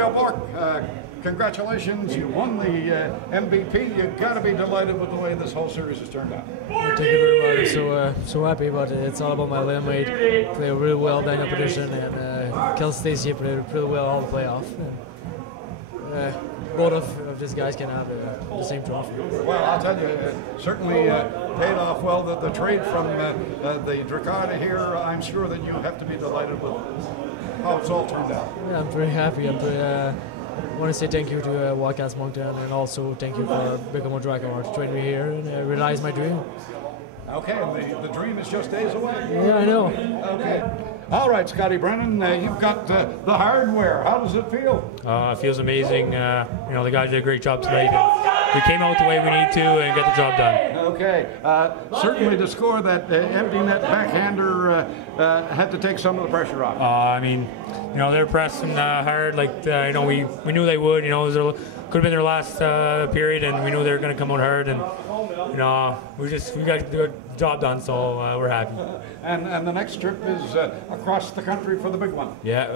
Mario Bork, congratulations, you won the MVP. You've got to be delighted with the way this whole series has turned out. Thank you very much. I'm so happy, but it's all about my limit. Played really well down opposition, and Kel Stacey played really well all the playoff. Both of these guys can have the same trophy. Well, I'll tell you, it certainly paid off well. The trade from the Dracada here, I'm sure that you have to be delighted with how it's all turned out. Yeah, I'm pretty happy. I want to say thank you to Wildcats Moncton, and also thank you for Bicamo Dracula to train me here and realize my dream. Okay, and the dream is just days away. Yeah, I know. Okay. All right, Scotty Brennan, you've got the hardware. How does it feel? It feels amazing. The guys did a great job tonight. We came out the way we need to and get the job done. Okay. Certainly to score that empty net backhander had to take some of the pressure off. They're pressing hard. We knew they would. It could have been their last period, and we knew they were going to come out hard. And we got the job done, so we're happy. And the next trip is across the country for the big one. Yeah,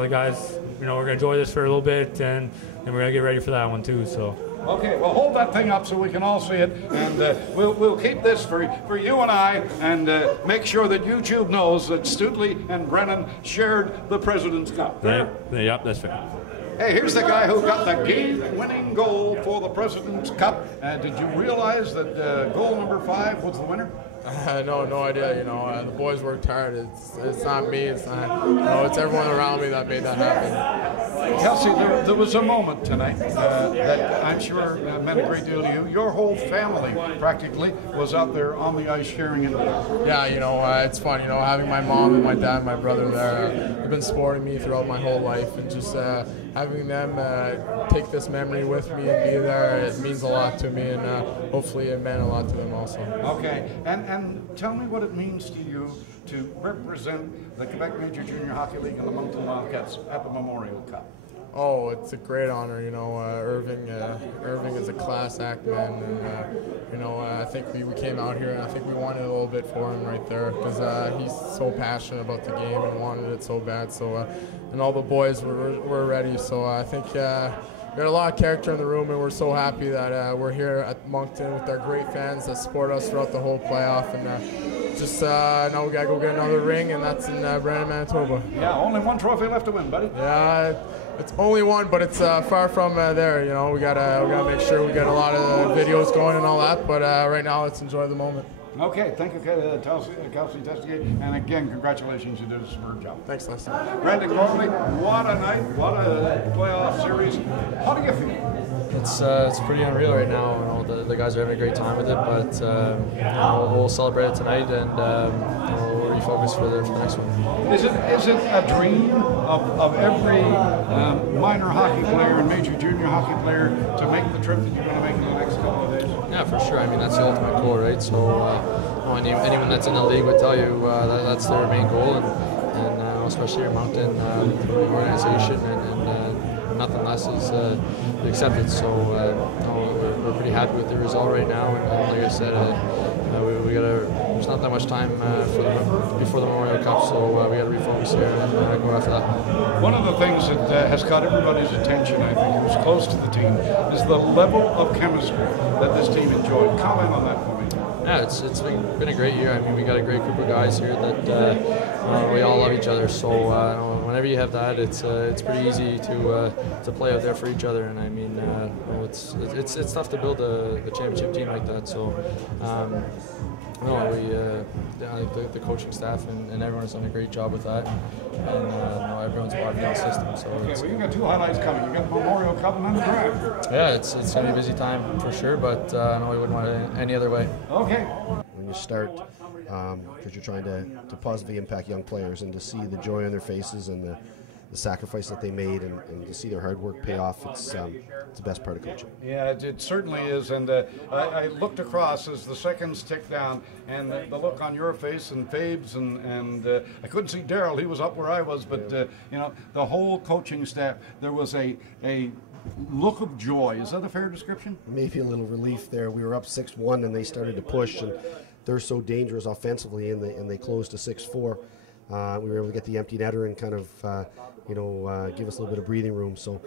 the guys, we're going to enjoy this for a little bit, and we're going to get ready for that one too. So. Okay, well, hold that thing up so we can all see it, and we'll keep this for you and I, and make sure that YouTube knows that Stutley and Brennan shared the President's Cup. Yep, that's fair. Hey, here's the guy who got the game-winning goal for the President's Cup. Did you realize that goal number 5 was the winner? No idea. The boys worked hard. It's not me. It's not. It's everyone around me that made that happen. Kelsey, there was a moment tonight that I'm sure meant a great deal to you. Your whole family practically was out there on the ice sharing it. Yeah, it's fun. Having my mom and my dad, and my brother there, they've been supporting me throughout my whole life, and just having them take this memory with me and be there, it means a lot to me, and hopefully it meant a lot to them also. Okay, and tell me what it means to you to represent the Quebec Major Junior Hockey League and the Moncton Wildcats at the Memorial Cup. Oh, it's a great honor. Irving is a class act, man, and I think we came out here and I think we wanted a little bit for him right there because he's so passionate about the game and wanted it so bad. So, and all the boys were ready. So I think we had a lot of character in the room, and we're so happy that we're here at Moncton with our great fans that support us throughout the whole playoff. And now we gotta go get another ring, and that's in Brandon, Manitoba. Yeah, only one trophy left to win, buddy. Yeah. It's only one, but it's far from there. We gotta make sure we get a lot of videos going and all that. But right now, let's enjoy the moment. Okay, thank you, Kelsey Testier, and again, congratulations, you did a superb job. Thanks, Leslie. Brandon Gormley, what a night, what a playoff series. How do you feel? It's pretty unreal right now. The guys are having a great time with it, but we'll celebrate it tonight and we'll refocus for the next one. Is it a dream of every minor hockey player and major junior hockey player to make the trip that you're going to make in the next couple of days? Yeah, for sure. That's the ultimate goal, right? So anyone that's in the league would tell you that's their main goal, and especially here in Moncton, the organization and nothing less is accepted. So we're pretty happy with the result right now, and like I said, we gotta. There's not that much time before the Memorial Cup, so we got to refocus here and go after that. One of the things that has got everybody's attention, I think, who's close to the team, is the level of chemistry that this team enjoyed. Comment on that for me. Yeah, it's been a great year. We got a great group of guys here that we all love each other. So whenever you have that, it's pretty easy to play out there for each other. And it's tough to build a championship team like that. So. The coaching staff and everyone has done a great job with that, and everyone's bought into the system. So okay, well, you've got 2 highlights coming. You've got the Memorial Cup and then the draft. Yeah, it's going to be a busy time for sure, but no, we wouldn't want it any other way. Okay. When you start, because you're trying to positively impact young players, and to see the joy on their faces and the sacrifice that they made, and to see their hard work pay off, it's the best part of coaching. Yeah, it certainly is, and I looked across as the seconds ticked down, and the look on your face and Fabe's, and I couldn't see Daryl, he was up where I was, but the whole coaching staff, there was a look of joy. Is that a fair description? Maybe a little relief there. We were up 6-1 and they started to push, and they're so dangerous offensively, and they closed to 6-4. we were able to get the empty netter and kind of, give us a little bit of breathing room. So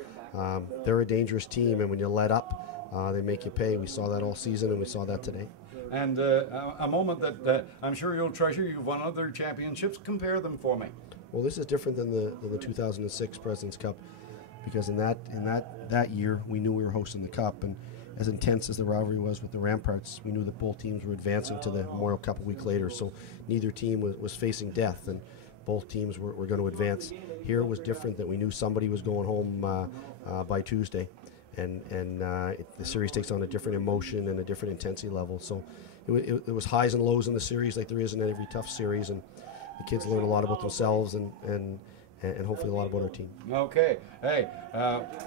they're a dangerous team, and when you let up, they make you pay. We saw that all season, and we saw that today. And a moment that I'm sure you'll treasure. You've won other championships. Compare them for me. Well, this is different than the 2006 President's Cup, because in that year we knew we were hosting the Cup, and as intense as the rivalry was with the Ramparts, we knew that both teams were advancing to the Memorial Cup a week later. So neither team was facing death, and both teams were going to advance. Here it was different, that we knew somebody was going home by Tuesday. And the series takes on a different emotion and a different intensity level. So it was highs and lows in the series, like there is in every tough series, and the kids learn a lot about themselves and hopefully a lot about our team. Okay. Hey,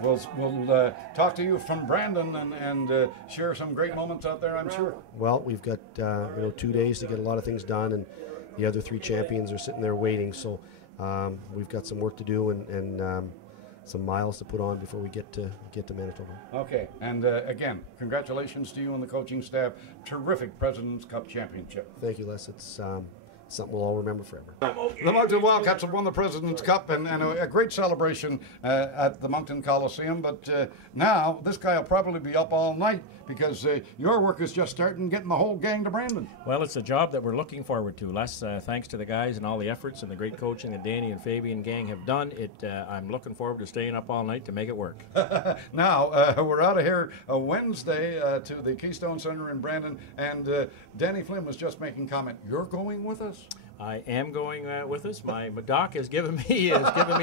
we'll talk to you from Brandon and share some great moments out there, I'm sure. Well, we've got 2 days to get a lot of things done, and the other three champions are sitting there waiting. So we've got some work to do and some miles to put on before we get to Manitoba. Okay, and again, congratulations to you and the coaching staff. Terrific President's Cup championship. Thank you, Les. It's something we'll all remember forever. The Moncton Wildcats have won the President's Cup, and a great celebration at the Moncton Coliseum. But now this guy will probably be up all night, because your work is just starting getting the whole gang to Brandon. Well, it's a job that we're looking forward to, Les. Thanks to the guys and all the efforts and the great coaching that Danny and Fabian gang have done. I'm looking forward to staying up all night to make it work. Now, we're out of here Wednesday to the Keystone Center in Brandon, and Danny Flynn was just making comment. You're going with us? I am going with us. My doc has given me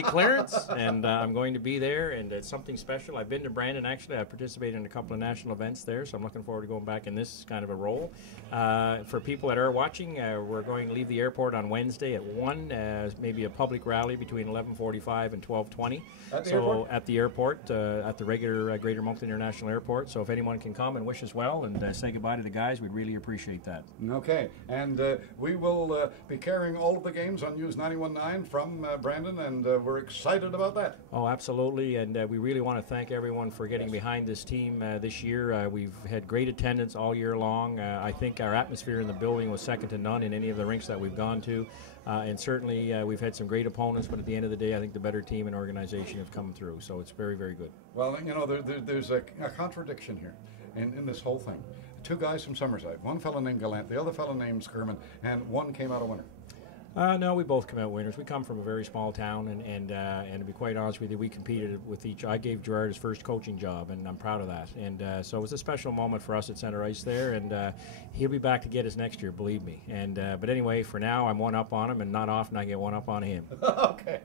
clearance, and I'm going to be there, and it's something special. I've been to Brandon, actually. I participated in a couple of national events there, so I'm looking forward to going back in this kind of a role. For people that are watching, we're going to leave the airport on Wednesday at 1, maybe a public rally between 11:45 and 12:20. At the airport, at the regular Greater Moncton International Airport. So if anyone can come and wish us well and say goodbye to the guys, we'd really appreciate that. Okay, and we will be carrying all of the games on News 91.9 from Brandon, and we're excited about that. Oh, absolutely, and we really want to thank everyone for getting behind this team this year. We've had great attendance all year long. I think our atmosphere in the building was second to none in any of the rinks that we've gone to, and certainly we've had some great opponents, but at the end of the day, I think the better team and organization have come through, so it's very, very good. Well, there's a contradiction here in this whole thing. Two guys from Summerside, one fellow named Gallant, the other fellow named Skirman, and one came out a winner. No, we both come out winners. We come from a very small town, and to be quite honest with you, we competed with each. I gave Gerard his first coaching job, and I'm proud of that. And so it was a special moment for us at center ice there, and he'll be back to get us next year, believe me. And but anyway, for now, I'm one up on him, and not often I get one up on him. Okay.